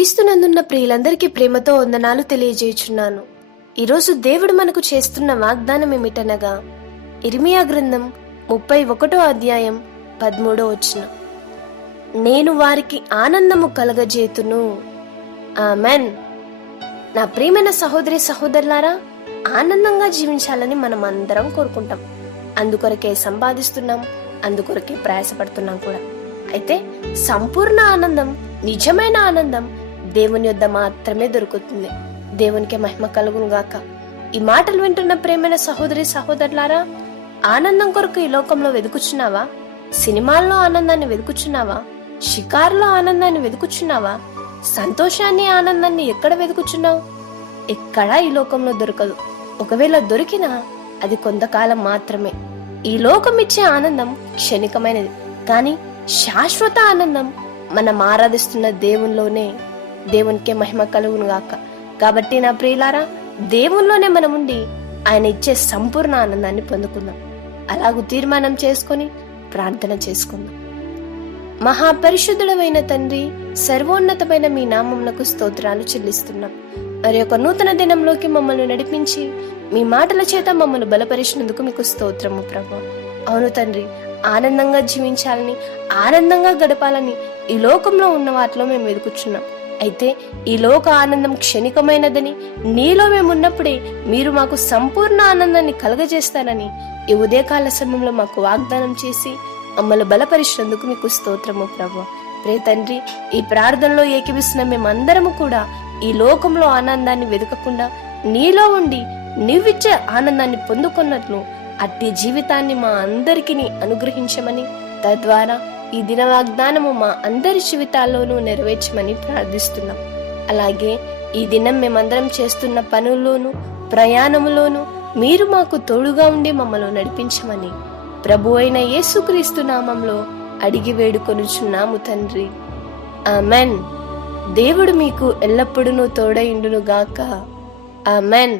క్రీస్తునందున్న ప్రియులందరికీ ప్రేమతో వందనాలు తెలియజేయుచున్నాను. ఈరోజు దేవుడు మనకు చేస్తున్న వాగ్దానం ఏమిటనగా ఇర్మియా గ్రంథం 31వ అధ్యాయం 13వ వచనం. నేను వారికి ఆనందము కలగజేతును. ఆమెన్. నా ప్రియమైన సహోదరి సహోదరులారా, ఆనందంగా జీవించాలని మనం అందరం కోరుకుంటాం. అందుకొరకే సంపాదిస్తున్నాం, అందుకొరకే ప్రయాసపడుతున్నాం కూడా. అయితే సంపూర్ణ ఆనందం, నిజమైన ఆనందం దేవుని యొద్ద మాత్రమే దొరుకుతుంది. దేవునికి మహిమ కలుగును గాక. ఈ మాటలు వింటున్న ప్రేమైన సహోదరి సహోదరులారా, ఆనందం కొరకు ఈ లోకంలో వెతుకుచున్నావా? సినిమాల్లో ఆనందాన్ని వెతుకుచున్నావా? షికారులో ఆనందాన్ని వెతుకుచున్నావా? సంతోషాన్ని, ఆనందాన్ని ఎక్కడ వెతుకుచున్నావు? ఎక్కడా ఈ లోకంలో దొరకదు. ఒకవేళ దొరికినా అది కొంతకాలం మాత్రమే. ఈ లోకం ఇచ్చే ఆనందం క్షణికమైనది, కానీ శాశ్వత ఆనందం మనం ఆరాధిస్తున్న దేవునిలోనే. దేవునికే మహిమ కలుగును గాక. కాబట్టి నా ప్రియులారా, దేవునిలోనే మనముండి ఆయన ఇచ్చే సంపూర్ణ ఆనందాన్ని పొందుకుందాం. అలాగూ తీర్మానం చేసుకొని ప్రార్థన చేసుకుందాం. మహాపరిశుద్ధుడమైన తండ్రి, సర్వోన్నతమైన మీ నామమునకు స్తోత్రాలు చెల్లిస్తున్నాం. మరి ఒక నూతన దినంలోకి మమ్మల్ని నడిపించి మీ మాటల చేత మమ్మల్ని బలపరిచినందుకు మీకు స్తోత్రము ప్రభు. అవును తండ్రి, ఆనందంగా జీవించాలని, ఆనందంగా గడపాలని ఈ లోకంలో ఉన్న వాటిలో మేము వెతుకుచున్నాం. అయితే ఈ లోక ఆనందం క్షణికమైనదని, నీలో మేము ఉన్నప్పుడే మీరు మాకు సంపూర్ణ ఆనందాన్ని కలగజేస్తారని ఈ ఉదయకాల సమయంలో మాకు వాగ్దానం చేసి మమ్మల్ని బలపరిచినందుకు మీకు స్తోత్రము ప్రభు. ప్రే తండ్రి, ఈ ప్రార్థనలో ఏకీవిస్తున్న మేమందరము కూడా ఈ లోకంలో ఆనందాన్ని వెతకకుండా నీలో ఉండి నీవిచ్చే ఆనందాన్ని పొందుకున్నట్లు అట్టి జీవితాన్ని మా అందరికీ అనుగ్రహించమని, తద్వారా ఈ దిన వాగ్దానము మా అందరి జీవితాల్లోనూ నెరవేర్చమని ప్రార్థిస్తున్నాం. అలాగే ఈ దినం మేమందరం చేస్తున్న పనుల్లోనూ ప్రయాణములోనూ మీరు మాకు తోడుగా ఉండి మమ్మల్ని నడిపించమని ప్రభు అయిన యేసుక్రీస్తు నామంలో అడిగి వేడుకొనుచున్నాము తండ్రి. ఆమెన్. దేవుడు మీకు ఎల్లప్పుడూ తోడైండును గాక. ఆమెన్.